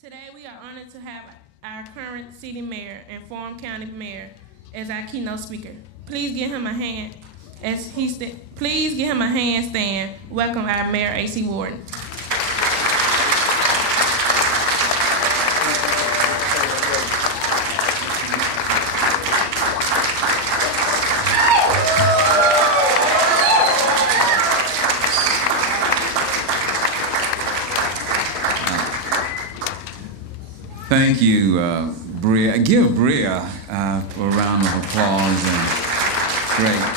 Today we are honored to have our current city mayor and former county mayor as our keynote speaker. Please give him a hand please give him a handstand. Welcome our Mayor A.C. Wharton. Thank you, Bria. Give Bria a round of applause. And great.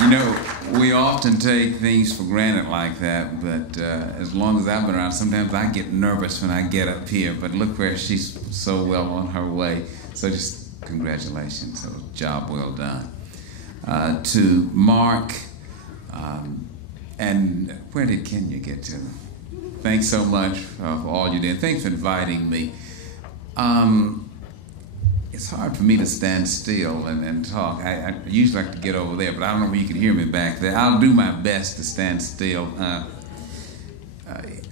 You know, we often take things for granted like that, but as long as I've been around, sometimes I get nervous when I get up here, but look where she's so well on her way. So just congratulations. So job well done. To Mark, and where did Kenya get to? Thanks so much for all you did. Thanks for inviting me. It's hard for me to stand still and talk. I usually like to get over there, but I don't know if you can hear me back there. I'll do my best to stand still.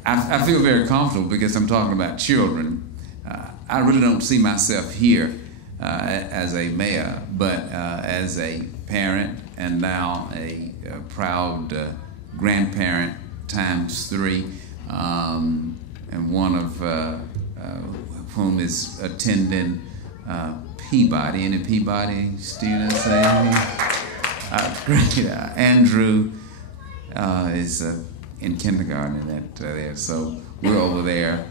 I feel very comfortable because I'm talking about children. I really don't see myself here as a mayor, but as a parent and now a proud grandparent times 3. And one of whom is attending Peabody. Any Peabody students? Great. Andrew is in kindergarten there, so we're over there.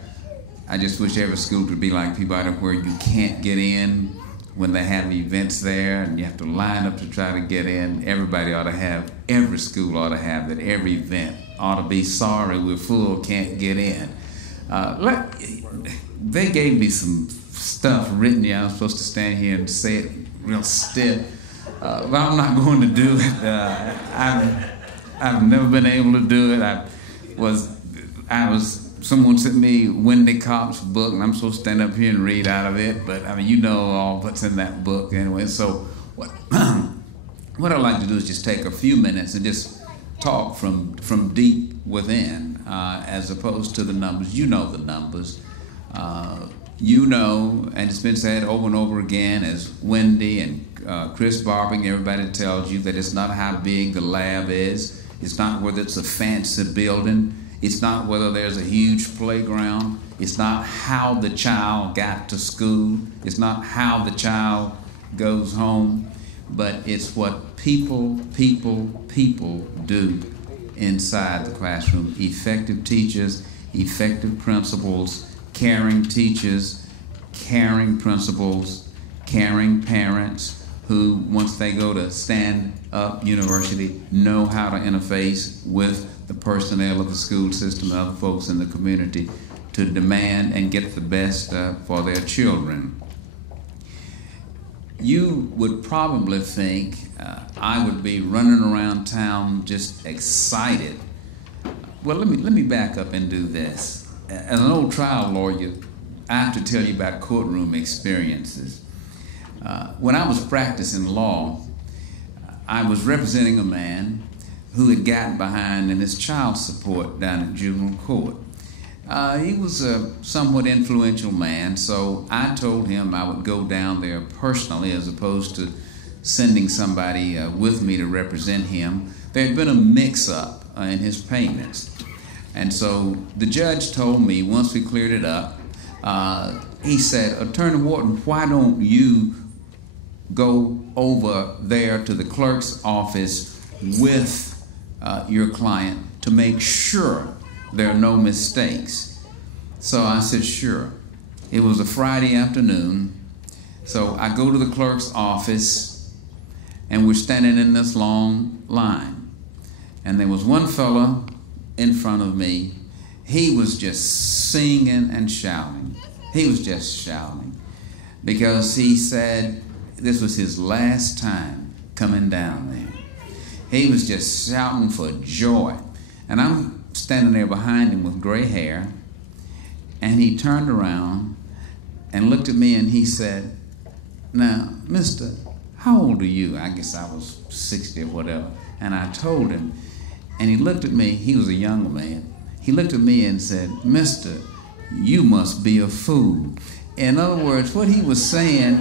I just wish every school could be like Peabody, where you can't get in when they have events there, and you have to line up to try to get in. Every school ought to have that. Every event ought to be, sorry, we're full, can't get in. They gave me some stuff written here. I was supposed to stand here and say it real stiff, but I'm not going to do it. I've never been able to do it. Someone sent me Wendy Copp's book, and I'm supposed to stand up here and read out of it, but I mean, you know all what's in that book anyway. So what I'd like to do is just take a few minutes and just talk from deep within, as opposed to the numbers. You know the numbers. You know, and it's been said over and over again, as Wendy and Chris Barbing, everybody tells you, that it's not how big the lab is. It's not whether it's a fancy building. It's not whether there's a huge playground. It's not how the child got to school. It's not how the child goes home. But it's what people do inside the classroom. Effective teachers, effective principals, caring teachers, caring principals, caring parents who, once they go to stand-up university, know how to interface with the personnel of the school system and other folks in the community to demand and get the best for their children. You would probably think I would be running around town just excited. Well, let me back up and do this. As an old trial lawyer, I have to tell you about courtroom experiences. When I was practicing law, I was representing a man who had gotten behind in his child support down at juvenile court. He was a somewhat influential man, so I told him I would go down there personally as opposed to sending somebody with me to represent him. There had been a mix-up in his payments. And so the judge told me, once we cleared it up, he said, Attorney Wharton, why don't you go over there to the clerk's office with your client to make sure there are no mistakes. So I said, sure. It was a Friday afternoon, so I go to the clerk's office, and we're standing in this long line. And there was one fella in front of me. He was just singing and shouting. He was just shouting because he said this was his last time coming down there. He was just shouting for joy. And I'm standing there behind him with gray hair, and he turned around and looked at me and he said, now, mister, how old are you? I guess I was 60 or whatever. And I told him, and he looked at me, he was a young man. He looked at me and said, mister, you must be a fool. In other words, what he was saying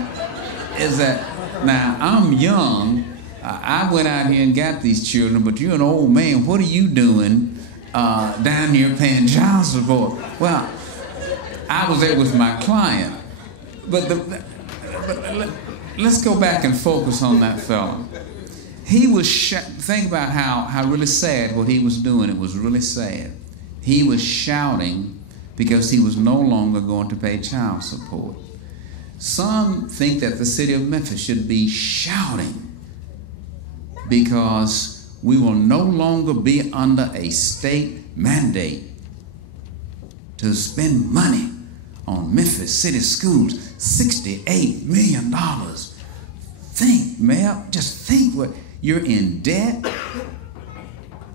is that, now, I'm young. I went out here and got these children, but you're an old man. What are you doing down here paying child support? Well, I was there with my client. But let's go back and focus on that fella. He was, think about how really sad what he was doing. It was really sad. He was shouting because he was no longer going to pay child support. Some think that the city of Memphis should be shouting because we will no longer be under a state mandate to spend money on Memphis city schools. $68 million. Think, Mayor, just think what you're in debt.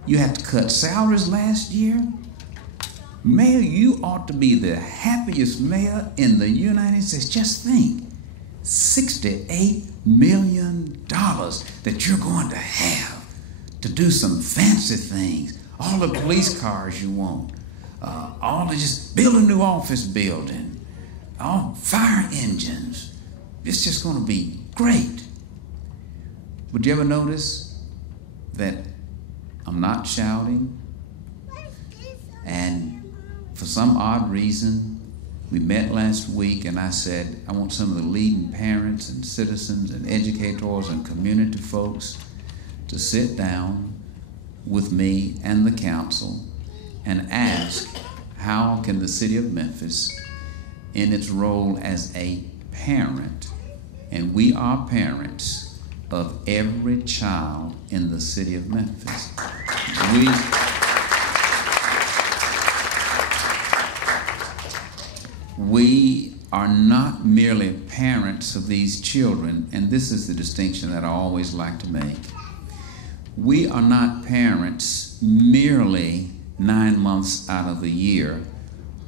You had to cut salaries last year. Mayor, you ought to be the happiest mayor in the United States. Just think, $68 million that you're going to have to do some fancy things. All the police cars you want. All the just build a new office building. All fire engines. It's just going to be great. Would you ever notice that I'm not shouting? And for some odd reason, we met last week and I said, I want some of the leading parents and citizens and educators and community folks to sit down with me and the council and ask, how can the city of Memphis, in its role as a parent, and we are parents of every child in the city of Memphis. We are not merely parents of these children, and this is the distinction that I always like to make. We are not parents merely 9 months out of the year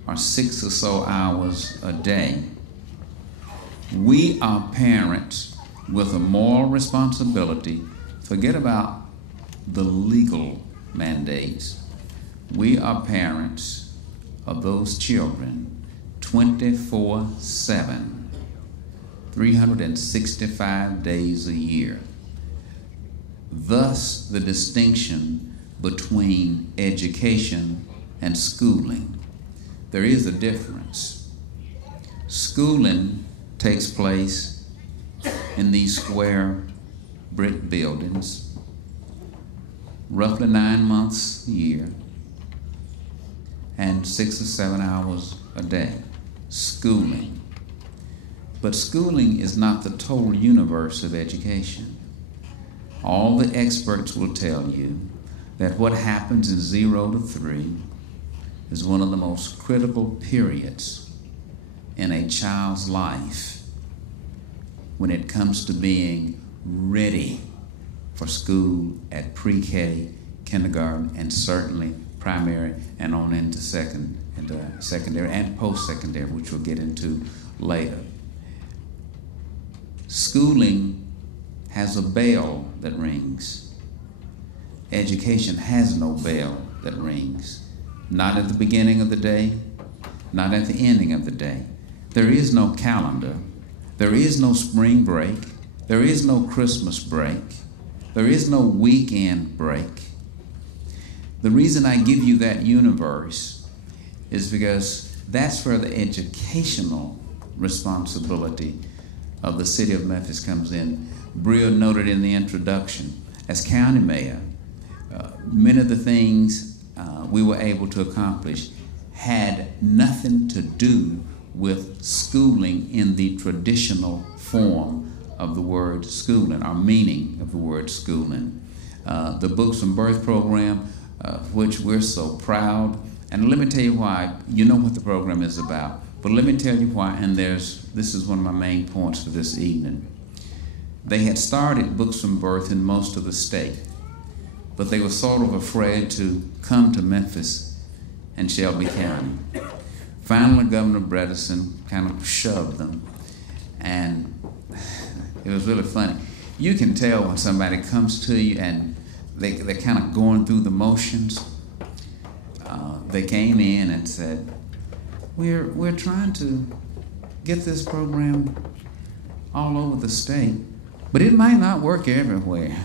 or 6 or so hours a day. We are parents with a moral responsibility. Forget about the legal mandates. We are parents of those children 24/7, 365 days a year. Thus, the distinction between education and schooling. There is a difference. Schooling takes place in these square brick buildings, roughly 9 months a year, and 6 or 7 hours a day. Schooling. But schooling is not the total universe of education. All the experts will tell you that what happens in 0 to 3 is one of the most critical periods in a child's life when it comes to being ready for school at pre-K, kindergarten, and certainly primary and on into secondary and post-secondary, which we'll get into later. Schooling has a bell that rings. Education has no bell that rings. Not at the beginning of the day, not at the ending of the day. There is no calendar. There is no spring break. There is no Christmas break. There is no weekend break. The reason I give you that universe is because that's where the educational responsibility of the city of Memphis comes in. Bria noted in the introduction, as county mayor, many of the things we were able to accomplish had nothing to do with schooling in the traditional form of the word schooling, or meaning of the word schooling. The Books and Birth program, which we're so proud, and let me tell you why. You know what the program is about, but let me tell you why, and this is one of my main points for this evening. They had started Books from Birth in most of the state, but they were sort of afraid to come to Memphis and Shelby County. Finally, Governor Bredesen kind of shoved them, and it was really funny. You can tell when somebody comes to you and they're kind of going through the motions. They came in and said, we're trying to get this program all over the state, but it might not work everywhere.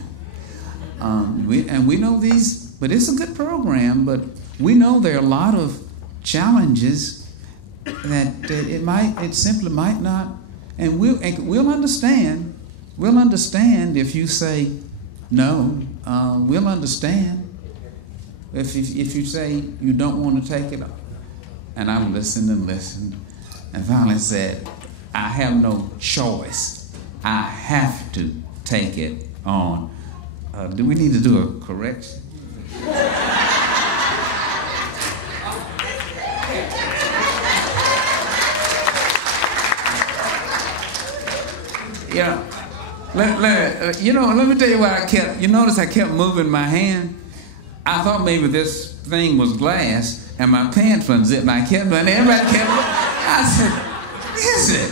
We know these, but it's a good program, but we know there are a lot of challenges that it simply might not, and we'll understand. We'll understand if you say no. We'll understand if you say you don't want to take it. And I listened and finally said, I have no choice. I have to take it on. Do we need to do a correction? Yeah. Let me tell you what I kept. You notice I kept moving my hand. I thought maybe this thing was glass and my pants were zipped. I kept, and everybody kept looking. I said, "Is it?"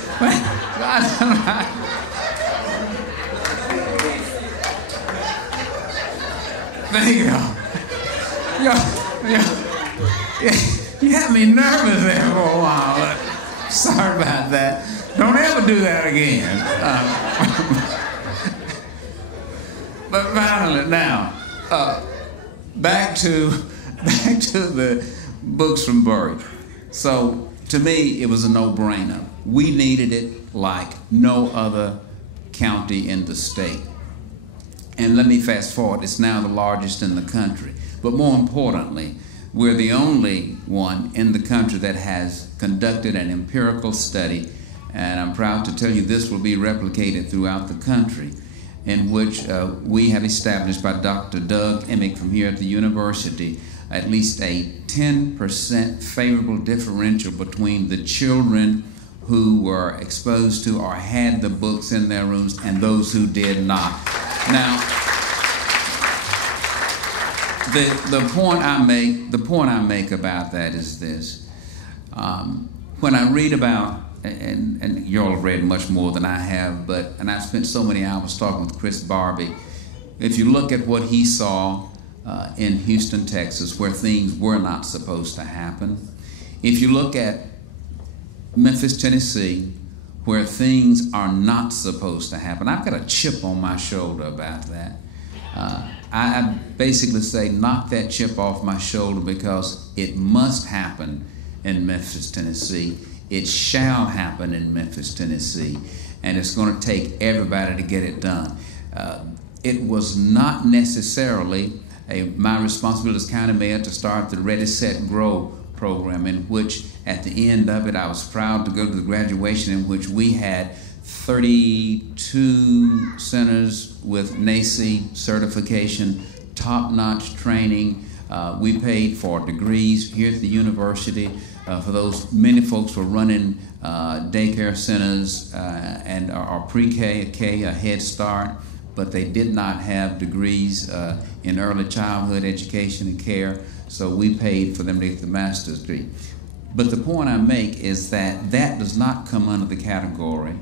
Thank you. You had me nervous there for a while. Sorry about that. Don't ever do that again. But finally, now, back to the books from Bury. So to me, it was a no-brainer. We needed it like no other county in the state. And let me fast forward. It's now the largest in the country. But more importantly, we're the only one in the country that has conducted an empirical study, and I'm proud to tell you this will be replicated throughout the country, in which we have established by Dr. Doug Emick from here at the university at least a 10% favorable differential between the children who were exposed to or had the books in their rooms and those who did not. Now, the point I make about that is this: when I read about, and you all have read much more than I have, and I've spent so many hours talking with Chris Barbie. If you look at what he saw in Houston, Texas, where things were not supposed to happen, if you look at Memphis, Tennessee, where things are not supposed to happen, I've got a chip on my shoulder about that. I basically say, knock that chip off my shoulder, because it must happen in Memphis, Tennessee. It shall happen in Memphis, Tennessee, and it's going to take everybody to get it done. It was not necessarily my responsibility as county mayor to start the Ready, Set, Grow program, in which at the end of it I was proud to go to the graduation, in which we had 32 centers with NACCE certification, top-notch training. We paid for degrees here at the university. For those, many folks were running daycare centers and or pre-K, a Head Start, but they did not have degrees in early childhood education and care, so we paid for them to get the master's degree. But the point I make is that that does not come under the category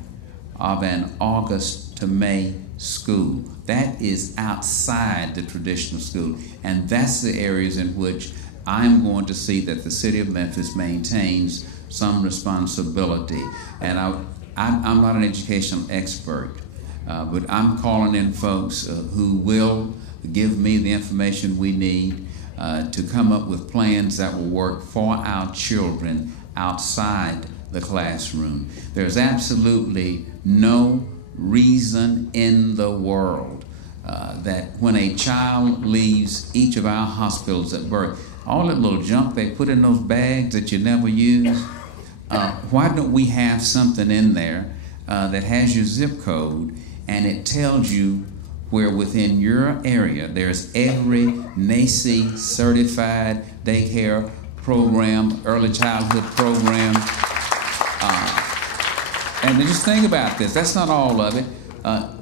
of an August to May school. That is outside the traditional school, and that's the areas in which I'm going to see that the city of Memphis maintains some responsibility. And I'm not an educational expert, but I'm calling in folks who will give me the information we need to come up with plans that will work for our children outside the classroom. There's absolutely no reason in the world that when a child leaves each of our hospitals at birth, all that little junk they put in those bags that you never use, why don't we have something in there that has your zip code, and it tells you where within your area there's every NACCE certified daycare program, early childhood program. And just think about this, that's not all of it.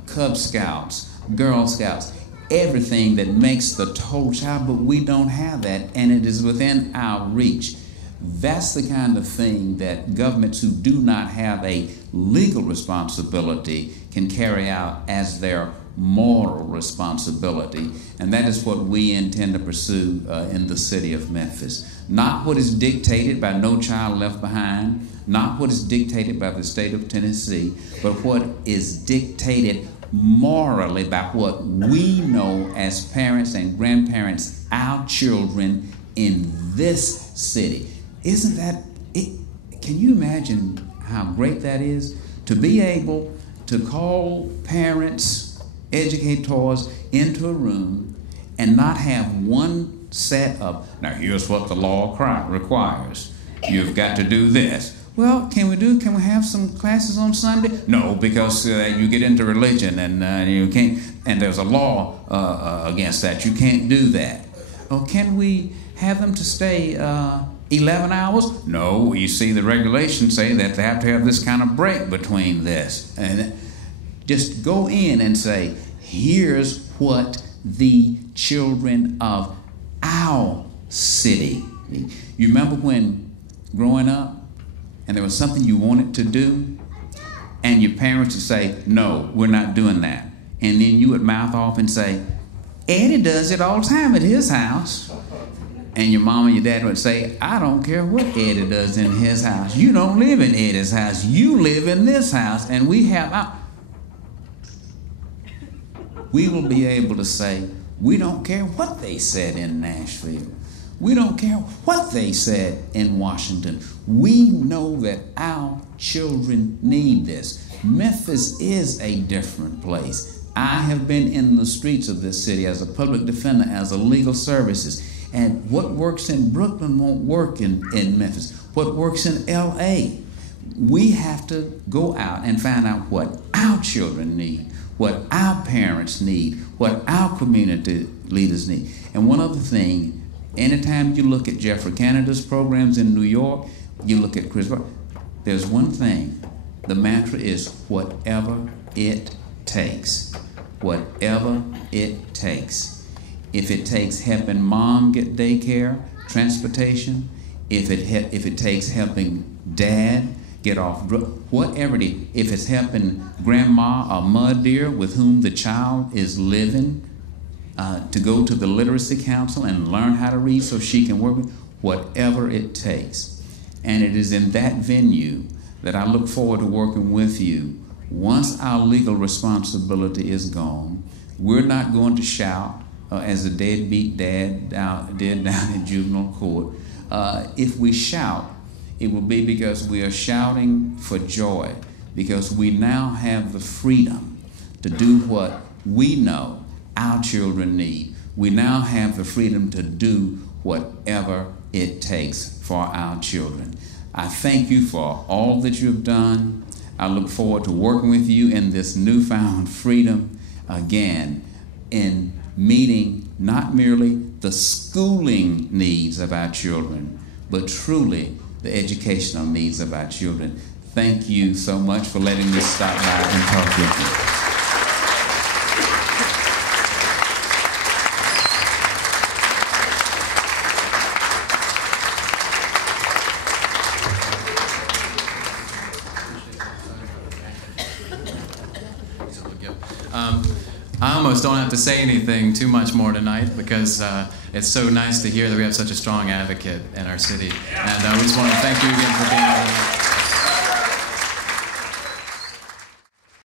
Cub Scouts, Girl Scouts, everything that makes the total child, but we don't have that, and it is within our reach. That's the kind of thing that governments who do not have a legal responsibility can carry out as their moral responsibility, and that is what we intend to pursue in the city of Memphis. Not what is dictated by No Child Left Behind, not what is dictated by the state of Tennessee, but what is dictated morally by what we know as parents and grandparents, our children in this city. Isn't that it? Can you imagine how great that is? To be able to call parents, educators into a room and not have one set of, now here's what the law requires. You've got to do this. Well, can we have some classes on Sunday? No, because you get into religion and you can't, and there's a law against that. You can't do that. Oh, can we have them to stay 11 hours? No, you see the regulations say that they have to have this kind of break between this. And just go in and say, here's what the children of our city need. You remember when growing up, and there was something you wanted to do, and your parents would say, no, we're not doing that. And then you would mouth off and say, Eddie does it all the time at his house. And your mom and your dad would say, I don't care what Eddie does in his house. You don't live in Eddie's house. You live in this house, and we have our... We will be able to say, we don't care what they said in Nashville. We don't care what they said in Washington. We know that our children need this. Memphis is a different place. I have been in the streets of this city as a public defender, as a legal services, and what works in Brooklyn won't work in Memphis. What works in LA, we have to go out and find out what our children need, what our parents need, what our community leaders need. And one other thing, anytime you look at Jeffrey Canada's programs in New York, you look at Chris Rock, there's one thing. The mantra is whatever it takes. Whatever it takes. If it takes helping mom get daycare, transportation, if it takes helping dad get off drugs, whatever it is, if it's helping grandma or mud dear with whom the child is living, to go to the literacy council and learn how to read so she can work with, whatever it takes. And it is in that venue that I look forward to working with you. Once our legal responsibility is gone, we're not going to shout as a deadbeat dad did down in juvenile court. If we shout, it will be because we are shouting for joy, because we now have the freedom to do what we know our children need. We now have the freedom to do whatever it takes for our children. I thank you for all that you've done. I look forward to working with you in this newfound freedom again, in meeting not merely the schooling needs of our children, but truly the educational needs of our children. Thank you so much for letting me stop by and talk with you. I almost don't have to say anything too much more tonight because it's so nice to hear that we have such a strong advocate in our city. And we just want to thank you again for being here tonight.